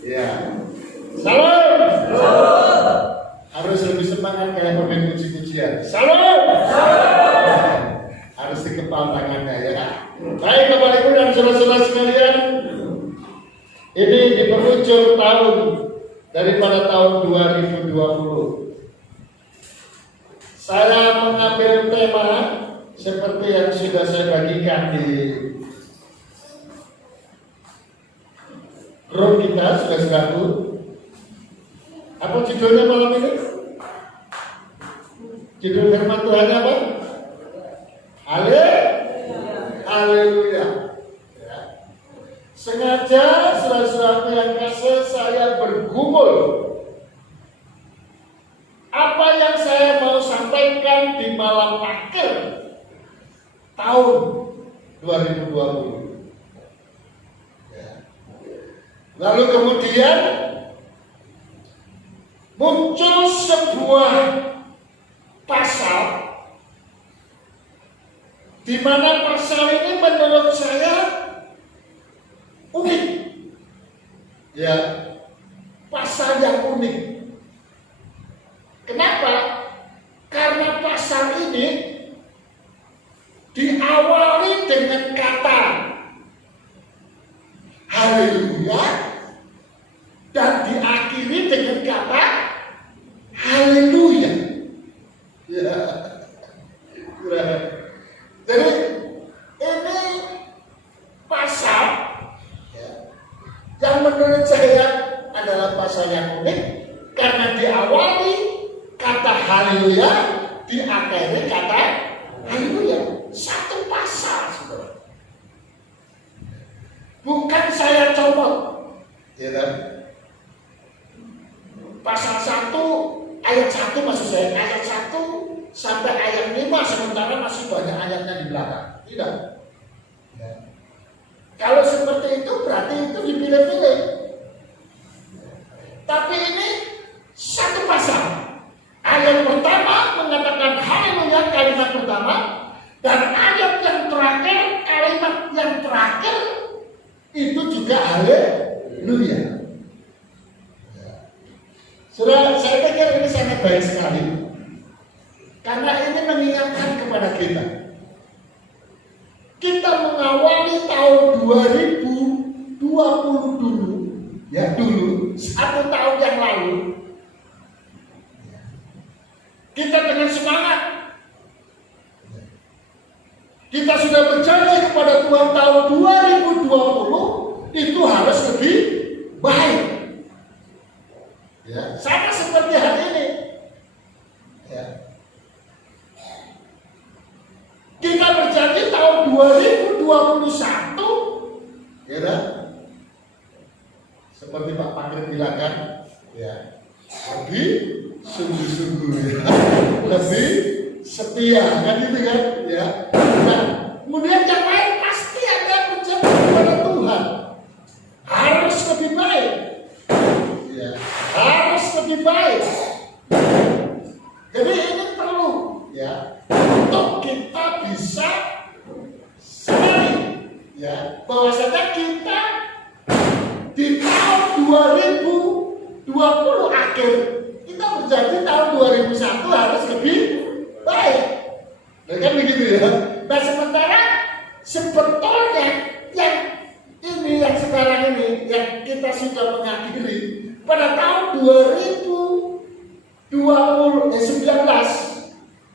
Ya. Salam. Salam. Harus lebih semangat kayak pemain puji-pujian. Salam. Salam. Harus dikepal tangannya ya. Baik Bapak Ibu dan saudara-saudara sekalian, ini di penghujung tahun daripada tahun 2020. Saya mengambil tema seperti yang sudah saya bagikan di grup kita sudah satu. Apa judulnya malam ini? Judul firman Tuhan apa? Haleluya. Ya. Sengaja saudara-saudara yang kasih saya bergumul apa yang saya mau sampaikan di malam akhir tahun 2020. Lalu kemudian muncul sebuah pasal di mana pasal ini menurut saya unik. Ya, pasal yang unik. Kenapa? Karena pasal ini diawali dengan kata haleluya dan diakhiri dengan kata haleluya. Ya. Jadi ini pasal ya, yang menurut saya adalah pasal yang unik karena diawali kata haleluya, diakhiri kata haleluya. Satu pasal, saudara. Bukan saya comot, ya kan? Pasal 1 ayat 1 maksud saya, ayat 1 sampai ayat 5, sementara masih banyak ayatnya di belakang. Tidak. Ya. Kalau seperti itu berarti itu dipilih-pilih. Tapi ini satu pasal. Ayat pertama mengatakan haleluya, kalimat pertama, dan ayat yang terakhir, kalimat yang terakhir itu juga haleluya. Saudara, saya pikir ini sangat baik sekali karena ini mengingatkan kepada kita. Kita mengawali tahun 2020 dulu, ya dulu, 1 tahun yang lalu. Kita dengan semangat. Kita sudah berjanji kepada Tuhan tahun 2020 itu harus lebih baik. Ya, sama seperti hari ini. Ya. Kita berjanji tahun 2021, ya, seperti Pak Pakir bilang kan, ya, lebih sungguh-sungguh, ya. Lebih setia, kan gitu kan, ya. Nah, kemudian yang lain pasti akan berjanji kepada Tuhan harus lebih baik. Ya. Harus lebih baik. Jadi ini perlu ya untuk kita bisa sadari ya bahwasanya kita di tahun 2020 akhir kita berjanji tahun 2001 harus lebih baik. Nah, kan begitu ya. Nah sementara sebetulnya yang ini yang sekarang ini yang kita sudah mengakhiri pada tahun 2019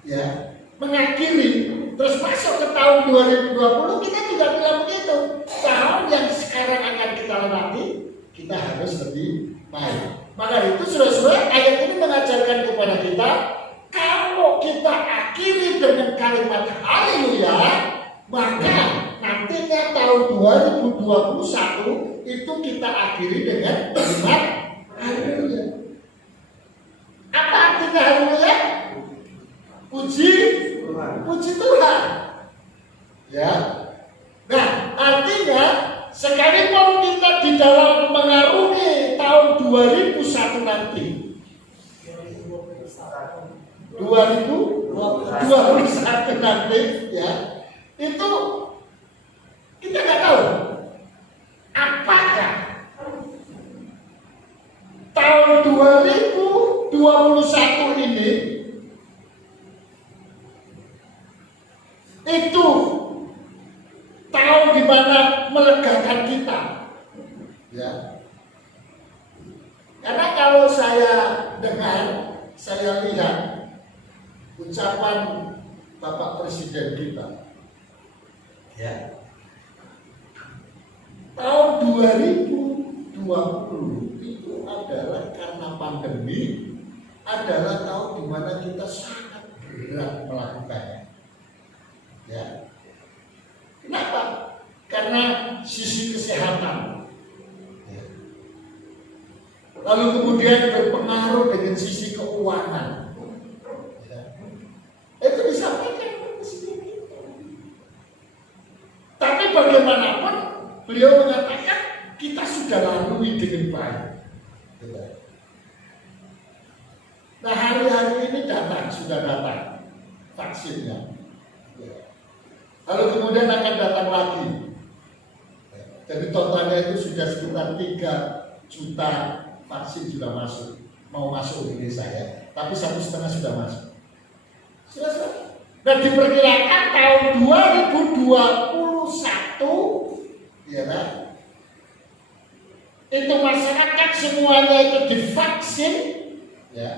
ya mengakhiri terus masuk ke tahun 2020 kita juga bilang begitu, tahun yang sekarang akan kita lewati kita harus lebih baik. Maka itu saudara-saudara, ayat ini mengajarkan kepada kita kalau kita akhiri dengan kalimat haleluya, maka nantinya tahun 2021 itu kita akhiri dengan kalimat haleluya. Apa artinya haleluya? Puji Tuhan. Ya. Nah, artinya sekalipun kita di dalam mengarungi tahun 2001 nanti, 2021 nanti, ya, itu kita nggak tahu apakah 2021 ini itu tahun di mana melegakan kita, ya. Karena kalau saya dengar, saya lihat ucapan Bapak Presiden kita, ya, tahun 2020 itu adalah karena pandemi, adalah tahun di mana kita sangat berat melakukannya. Ya. Kenapa? Karena sisi kesehatan. Ya. Lalu kemudian berpengaruh dengan sisi keuangan. Ya. Itu disampaikan Presiden kita. Tapi bagaimanapun beliau mengatakan kita sudah lalui dengan baik. Ya. Nah, hari-hari ini sudah datang vaksinnya. Ya. Lalu kemudian akan datang lagi. Jadi totalnya itu sudah sekitar 3 juta vaksin sudah masuk. Mau masuk di desa ya. Tapi 1,5 sudah masuk. Sudah. Dan diperkirakan tahun 2021 ya kan? Itu masyarakat semuanya itu divaksin, ya.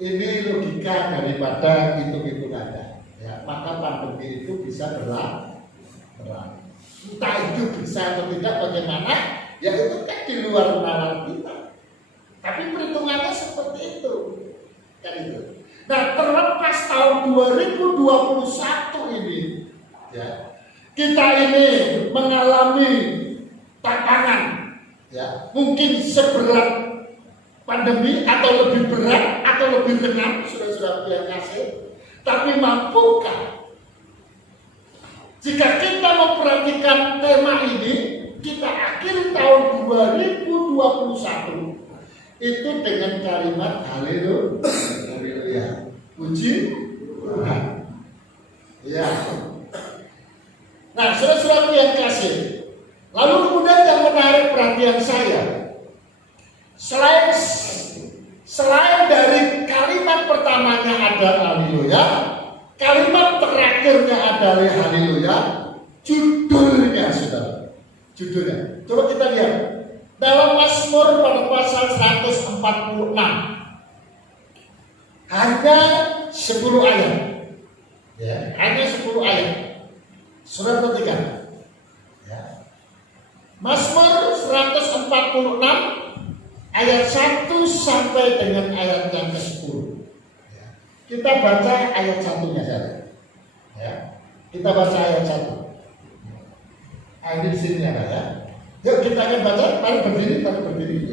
Ini logika daripada hitung-hitungannya. Ya, maka pandemi itu bisa berlalu. Entah itu bisa atau tidak bagaimana, ya itu kan di luar nalar kita. Tapi perhitungannya seperti itu. Kan itu. Nah, terlepas tahun 2021 ini, ya, kita ini mengalami tantangan, ya, mungkin seberat pandemi atau lebih berat atau lebih ringan, sudah biar kasih. Tapi mampukah jika kita memperhatikan tema ini, kita akhir tahun 2021 itu dengan kalimat haleluya, puji Tuhan. Ya. Nah, saudara-saudara yang kasih, lalu kemudian yang menarik perhatian saya, selain dari kalimat pertamanya ada haleluya, kalimat terakhirnya adalah haleluya, judulnya saudara. Judulnya. Coba kita lihat. Dalam Mazmur pada pasal 146. Hanya 10 ayat. Ya, hanya 10 ayat. Surat ketiga. Ya. Mazmur 146 ayat 1 sampai dengan ayat yang ke-10. Ya. Kita baca ayat 1-nya saja. Ya. Kita baca ayat 1. Ini di sini ya. Yuk kita akan baca, mari berdiri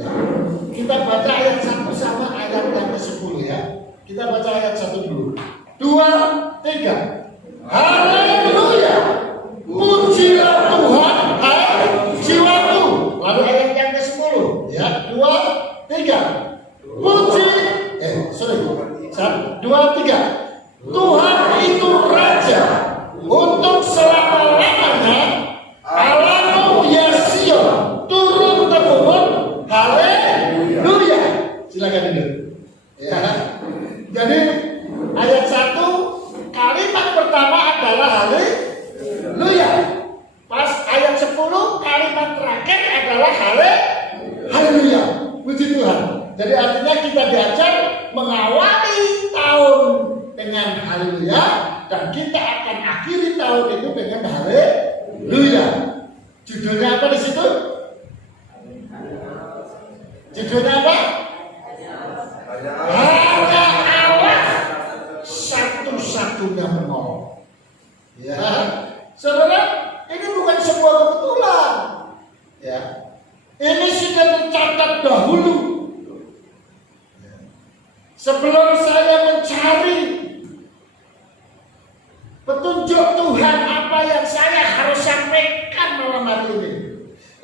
ya. Kita baca ayat 1 sama ayat yang ke-10 ya. Kita baca ayat 1 dulu. 2, 3. Haleluya. Pujilah Tuhan, hai jiwaku. Lalu ayat yang ke-10 ya. 2, 3. Puji 2, 3. Tuhan itu Raja untuk selama-lamanya. Allahmu ya Sion, turun temurun, haleluya. Silakan duduk. Ya. Jadi ayat 1 kalimat pertama adalah haleluya. Pas ayat 10 kalimat terakhir adalah haleluya. Puji Tuhan. Jadi artinya kita diajar mengawali tahun dengan haleluya dan kita akan akhiri tahun itu dengan haleluya. Judulnya apa di situ? Judulnya apa? Hanya Allah satu-satunya penolong. Ya, saudara, ini bukan sebuah kebetulan. Ya, ini sudah tercatat dahulu. Sebelum saya mencari petunjuk Tuhan apa yang saya harus sampaikan malam hari ini.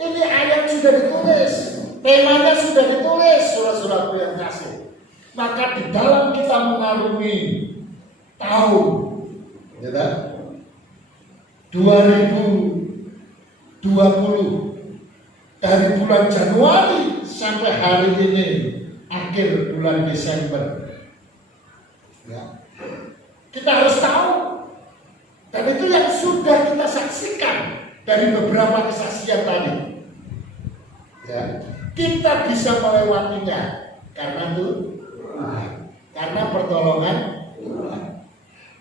Ini ayat sudah ditulis, temanya sudah ditulis, saudara-saudaraku yang kasih. Maka di dalam kita mengarungi tahun, ya, 2020 dari bulan Januari sampai hari ini akhir bulan Desember. Ya. Kita harus tahu, dan itu yang sudah kita saksikan dari beberapa kesaksian tadi. Ya. Kita bisa melewatinya karena Tuhan, karena pertolongan Tuhan.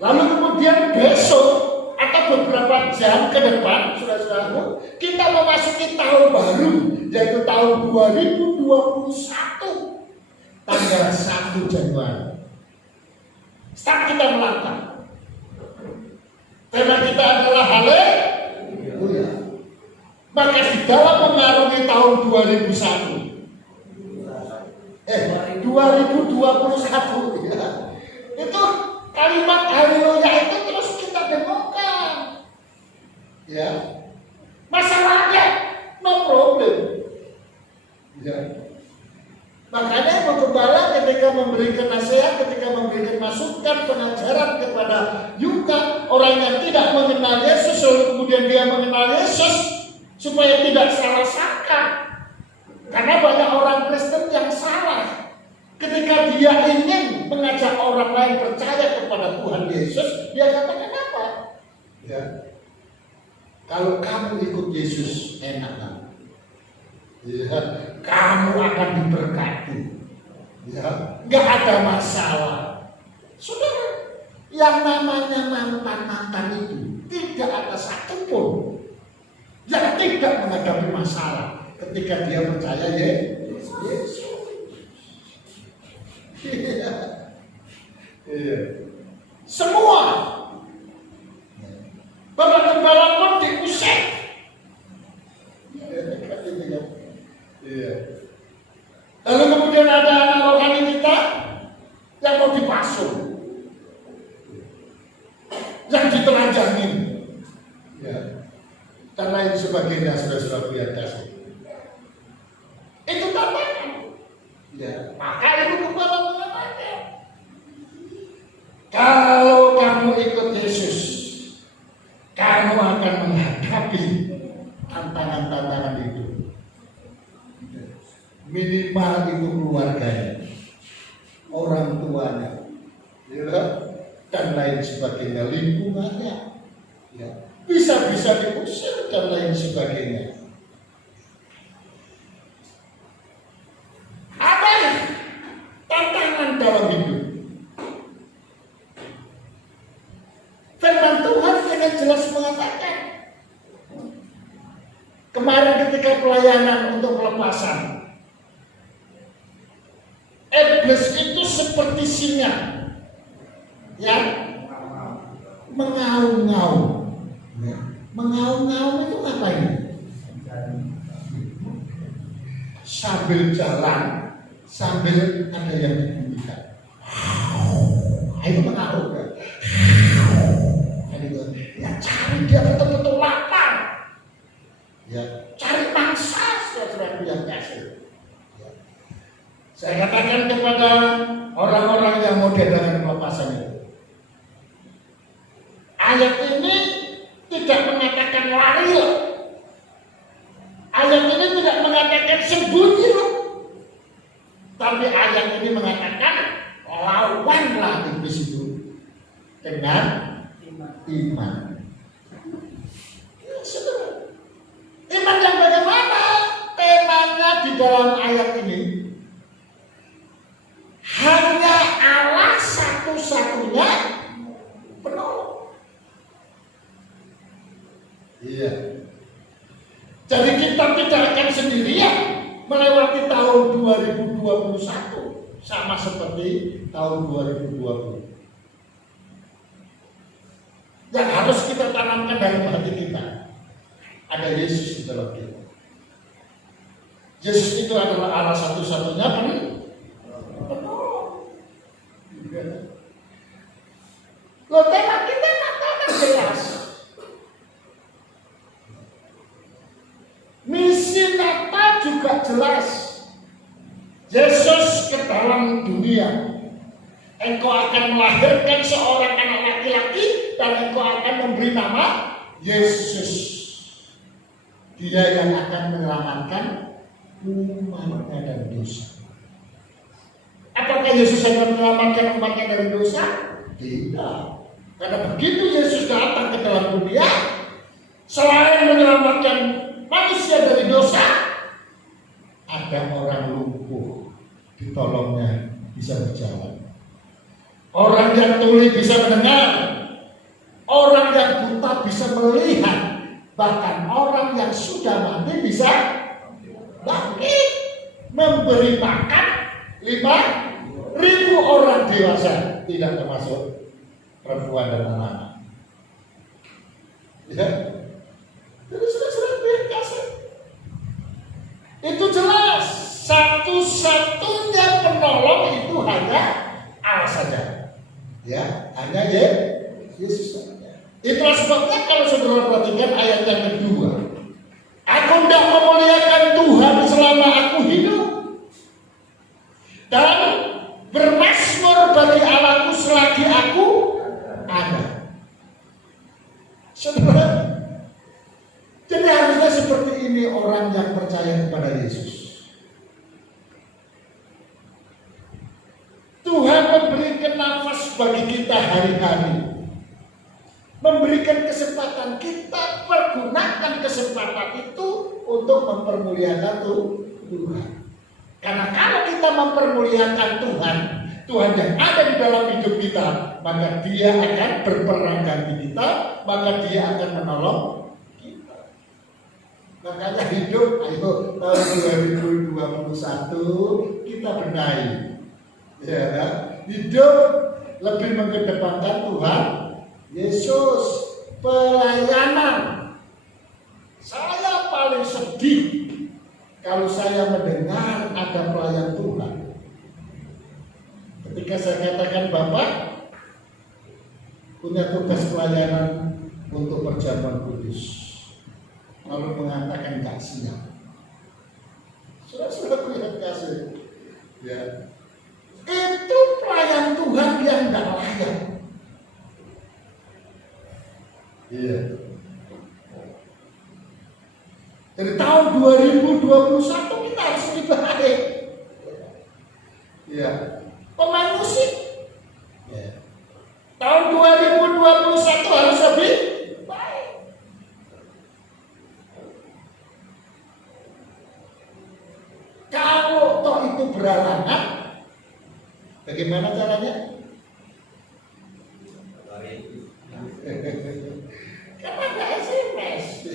Lalu kemudian besok atau beberapa jam ke depan, saudara-saudaraku, kita memasuki tahun baru, yaitu tahun 2021, tanggal 1 Januari. Saat kita melangkah, tema kita adalah haleluya. Maka di dalam mengarungi tahun 2021 ya, itu kalimat haleluya itu terus kita dengarkan. Ya, masalahnya no problem. Ya. Makanya pengembala ketika memberikan nasihat, ketika memberikan masukan, pengajaran kepada Yuka, orang yang tidak mengenal Yesus, lalu kemudian dia mengenal Yesus, supaya tidak salah sangka. Karena banyak orang Kristen yang salah. Ketika dia ingin mengajak orang lain percaya kepada Tuhan Yesus, dia katakan apa? Ya. Kalau kamu ikut Yesus, enak kan? Ya, kamu akan diberkati. Ya, nggak ada masalah. Saudara, yang namanya mantan-mantan itu tidak ada satupun yang tidak menghadapi masalah ketika dia percaya Yesus. Iya. Semua Bapak Gembala pun diusir. Iya. Lalu kemudian ada anak rohani kita yang mau dipasung, yang ditelanjangi, ya, dan lain sebagainya, saudara-saudara yang kasih. Itu tantangan. Ya, maka Ibu Gembala mengatakan, kalau kamu ikut Yesus, kamu akan menghadapi tantangan-tantangan itu. Minimal itu keluarganya, orang tuanya, ya, dan lain sebagainya, lingkungannya, ya, bisa-bisa diusir dan lain sebagainya. Ada tantangan dalam hidup. Firman Tuhan dengan jelas mengatakan, kemarin ketika pelayanan untuk pelepasan, iblis itu seperti singa yang mengaum-ngaum. Ya. Mengaum-ngaum itu ngapain? Sambil jalan, sambil ada yang dibunyikan. Itu mengaum. Ya, cari dia betul-betul lapar. Ya, cari mangsa, saudara yang kasih. Saya katakan kepada orang-orang yang mau diadakan pelepasan itu, ayat ini tidak mengatakan lari loh. Ayat ini tidak mengatakan sembunyi loh. Tapi ayat ini mengatakan lawanlah iblis itu dengan iman. Iman yang bagaimana? Temanya di dalam ayat ini hanya Allah satu-satunya penolong. Iya. Jadi kita tidak akan sendirian melewati tahun 2021 sama seperti tahun 2020. Yang harus kita tanamkan dalam hati kita, ada Yesus di dalam kita. Yesus itu adalah Allah satu-satunya penolong. Loh, tema kita katakan jelas. Misi Natal juga jelas. Yesus ke dalam dunia. Engkau akan melahirkan seorang anak laki-laki dan engkau akan memberi nama Yesus. Dia yang akan menyelamatkan umatnya dari dosa. Apakah Yesus hanya menyelamatkan umatnya dari dosa? Tidak. Karena begitu Yesus datang ke dalam dunia, selain menyelamatkan manusia dari dosa, ada orang lumpuh ditolongnya bisa berjalan. Orang yang tuli bisa mendengar, orang yang buta bisa melihat, bahkan orang yang sudah mati bisa bangkit, memberi makan 5.000 orang dewasa, tidak termasuk perempuan dan anak-anak. Ya, jadi sudah kasih. Itu jelas, satu-satunya penolong itu hanya Allah saja. Ya, hanya Yesus saja. Itulah sebabnya kalau saudara perhatikan ayat yang kedua, aku tidak memuliakan Tuhan selama aku hidup, dan bermazmur bagi Allahku selagi aku ada. Saudara, jadi harusnya seperti ini orang yang percaya kepada Yesus. Tuhan memberikan nafas bagi kita hari-hari, memberikan kesempatan, kita pergunakan kesempatan itu untuk mempermuliakan Tuhan. Karena kalau kita mempermuliakan Tuhan, Tuhan yang ada di dalam hidup kita, maka Dia akan berperan ganti kita, maka Dia akan menolong kita. Makanya hidup, ayo tahun 2021 kita benahi. Ya, kan? Hidup lebih mengedepankan Tuhan Yesus, pelayanan. Saya paling sedih kalau saya mendengar ada pelayan Tuhan. Ketika saya katakan Bapak punya tugas pelayanan untuk perjamuan kudus, lalu mengatakan gak siap. Sudah lihat kasih. Ya. Itu pelayan Tuhan yang tidak layak. Iya. Dari tahun 2021 kita harus lebih baik. Iya. Pemain musik. Ya. Tahun 2021 harus lebih baik. Kalau toh itu beralangan, bagaimana caranya? Karena ada SMS,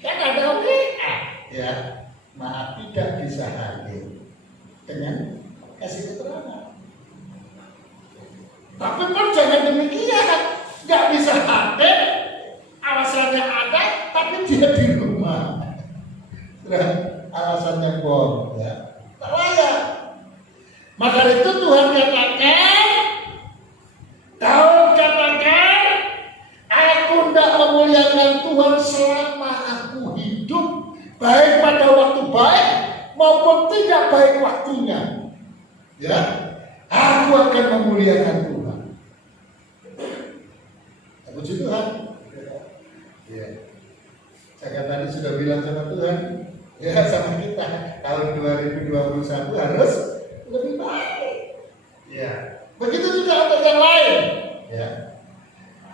kan ada WA, ya, maaf tidak bisa hadir dengan kasih keterangan. Tapi pun jangan demikian, nggak bisa hadir, alasannya ada, tapi dia di rumah. Alasannya bohong, ya, tak layak. Maka itu Tuhan katakan, aku tidak memuliakan Tuhan selama aku hidup, baik pada waktu baik maupun tidak baik waktunya. Ya, aku akan memuliakan Tuhan. Puji Tuhan. Ya. Saya tadi sudah bilang sama Tuhan, ya sama kita, tahun 2021 harus lebih baik. Ya. Begitu juga untuk yang lain. Ya.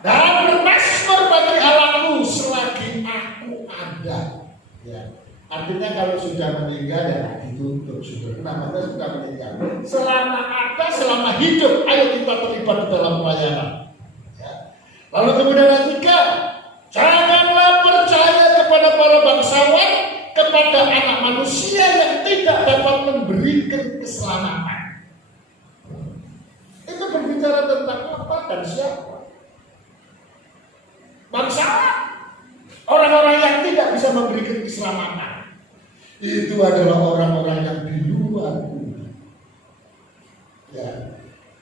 Dan bermazmur bagi Allahku selagi aku ada. Ya. Artinya kalau sudah meninggal ya ditutup sudah. Namanya sudah meninggal. Selama ada, selama hidup, ayo kita terlibat di dalam pelayanan. Ya. Lalu kemudian yang ketiga, janganlah percaya kepada para bangsawan, kepada anak manusia yang tidak dapat memberikan keselamatan. Itu berbicara tentang apa dan siapa? Bangsawan, orang-orang yang tidak bisa memberikan keselamatan. Itu adalah orang-orang yang di luar Tuhan. Ya.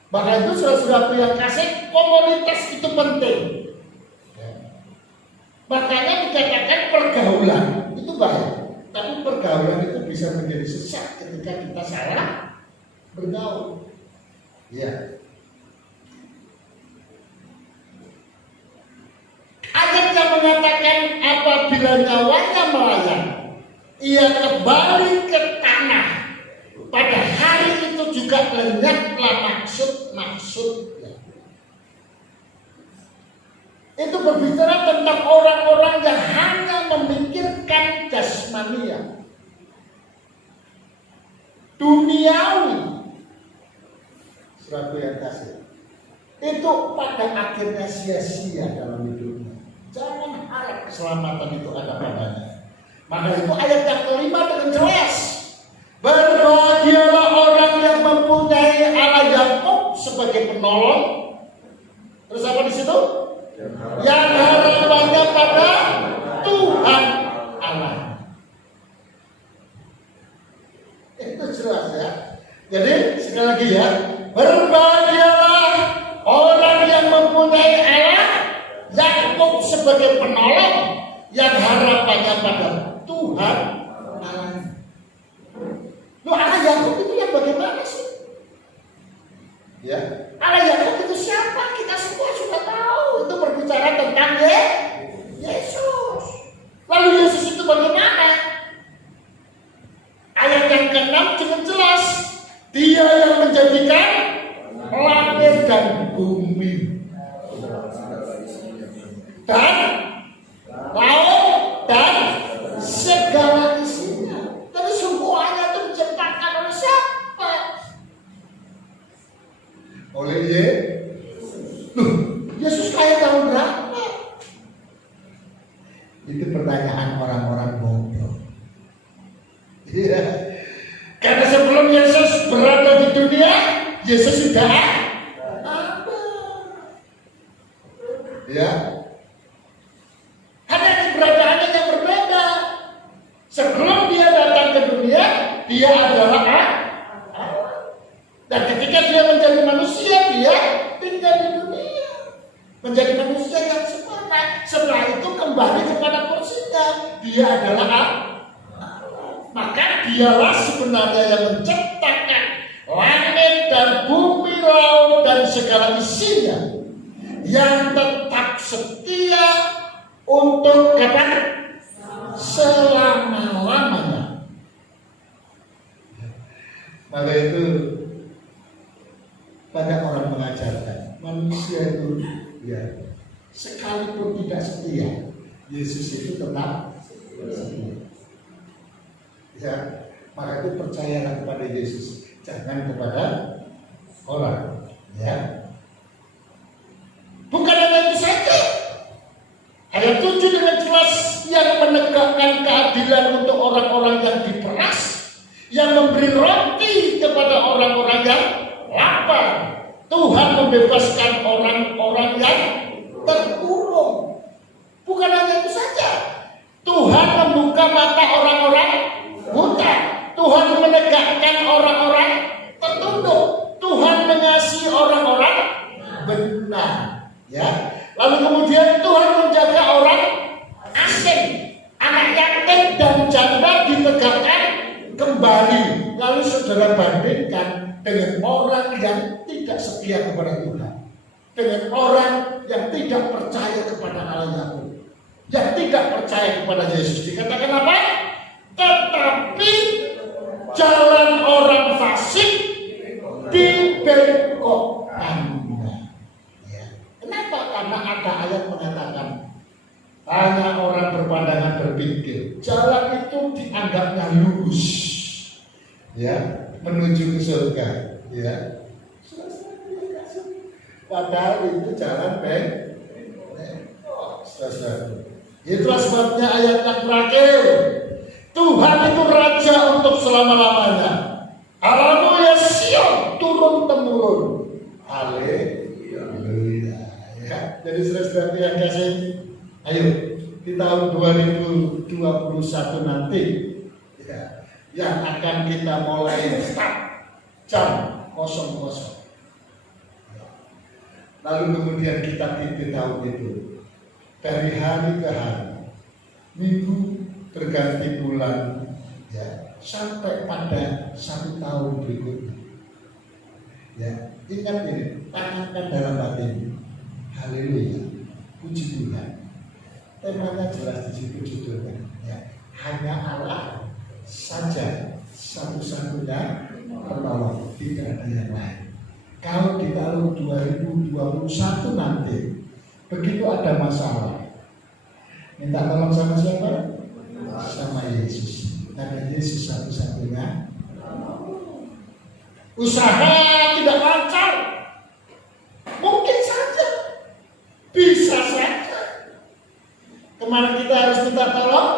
Maka itu saudara-saudara yang kasih, komunitas itu penting. Ya. Makanya dikatakan pergaulan itu baik, tapi pergaulan itu bisa menjadi sesat ketika kita salah bergaul. Ya. Ayat yang mengatakan apabila nyawanya melayang, ia kembali ke tanah. Pada hari itu juga lenyaplah maksud-maksudnya. Itu berbicara tentang orang-orang yang hanya memikirkan jasmania, duniawi. Suatu yang kasih itu pada akhirnya sia-sia dalam hidupnya. Jangan harap keselamatan itu ada padanya. Maka itu ayat yang kelima dengan jelas, berbahagialah orang yang mempunyai Allah Yakub sebagai penolong. Terus apa di situ? Yang harapannya pada Tuhan Allah. Itu jelas ya. Jadi sekali lagi ya, berbahagialah orang yang mempunyai Allah Yakub sebagai penolong, yang harapannya pada Tuhan Allah. Loh, Allah Yakub itu yang bagaimana sih? Ya, Allah Yakub itu siapa? Kita semua sudah tahu. Itu berbicara tentang Yesus. Lalu Yesus itu bagaimana? Ayat yang ke-6 cukup jelas. Dia yang menjadikan langit dan bumi, dan laut dan segala isinya. Tapi semuanya itu diciptakan oleh siapa? Oleh Yesus lahir tahun berapa? Itu pertanyaan orang-orang bodoh. Iya. Karena sebelum Yesus berada di dunia, Yesus sudah ada. Ya. Hanya keberadaannya yang berbeda. Sebelum dia datang ke dunia, dia adalah Allah. Dan ketika dia menjadi manusia, dia tinggal di dunia, menjadi manusia yang sempurna. Setelah itu kembali kepada porsinya. Dia adalah Allah. Maka dialah sebenarnya yang menciptakan langit dan bumi, laut dan segala isinya, yang tetap setia untuk kapan? Selama-lamanya. Maka itu banyak orang mengajarkan manusia itu ya, sekalipun tidak setia, Yesus itu tetap setia. Ya, maka itu percayalah kepada Yesus, jangan kepada orang. Ya. Bukan hanya itu saja. Ayat 7 dengan jelas, yang menegakkan keadilan untuk orang-orang yang diperas, yang memberi roti kepada orang-orang yang lapar. Tuhan membebaskan orang-orang yang terkurung. Bukan hanya itu saja. Tuhan membuka mata orang-orang buta. Tuhan menegakkan orang-orang tertunduk. Tuhan mengasihi orang-orang benar. Ya. Lalu kemudian Tuhan menjaga orang asing, anak yatim dan janda ditegakkan kembali. Lalu saudara bandingkan dengan orang yang tidak setia kepada Tuhan, dengan orang yang tidak percaya kepada Allah Yakub, yang tidak percaya kepada Yesus. Dikatakan apa? Tetapi jalan orang fasik dibengkokkannya. Ya. Kenapa? Karena ada ayat mengatakan banyak orang berpandangan berpikir jalan itu dianggapnya lurus, ya, menuju ke surga, ya. Padahal itu jalan bengkok. Itulah sebabnya ayat yang terakhir, Tuhan itu raja untuk selama-lamanya. Haleluya, Sion turun temurun. Haleluya. Ya, jadi saudara-saudara yang kasih, ayo di tahun 2021 nanti, ya, yang akan kita mulai start jam 00. Lalu kemudian kita titip tahun itu dari hari ke hari, minggu berganti bulan, ya, sampai pada 1 tahun berikutnya. Ya, ingat ini, tanamkan dalam hatimu. Haleluya, puji Tuhan. Temanya jelas di situ judulnya. Ya, hanya Allah saja satu-satunya penolong, tidak ada yang lain. Kalau di tahun 2021 nanti begitu ada masalah, minta tolong sama siapa? Sama Yesus. Karena Yesus satu-satunya. Usaha tidak lancar, mungkin saja, bisa saja. Kemana kita harus minta tolong?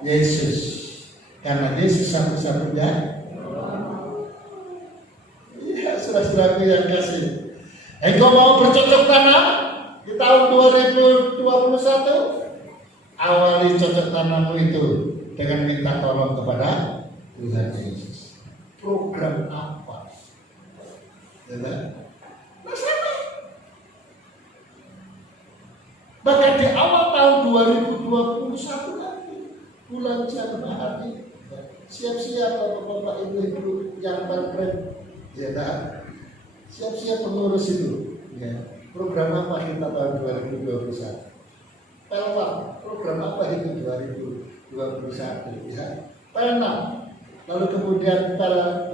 Yesus. Karena Yesus satu-satunya. Iya, saudara-saudaraku yang kasih. Engkau mau bercocok tanam di tahun 2021? Awali cocok tanammu itu dengan minta tolong kepada Tuhan Yesus. Program apa? Ya kan? Sama. Bahkan di awal tahun 2021 nanti bulan Januari, siap-siap Bapak Ibu yang berkeren, ya kan? Siap-siap pengurus itu. Ya. Program apa kita tahun 2021? Pelwar, program apa itu 2021? Ya. Pena. Lalu kemudian pelprat,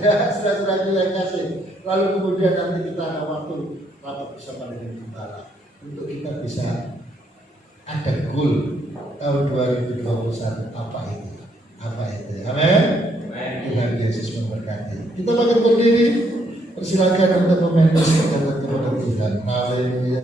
ya, sudah yang kasih. Lalu kemudian nanti kita ada waktu rapat bersama dengan gembala untuk kita bisa ada goal tahun 2021 apa itu? Amin. Tuhan Yesus memberkati. Kita bangkit berdiri, persilakan untuk memanage kepada Tuhan. Haleluya.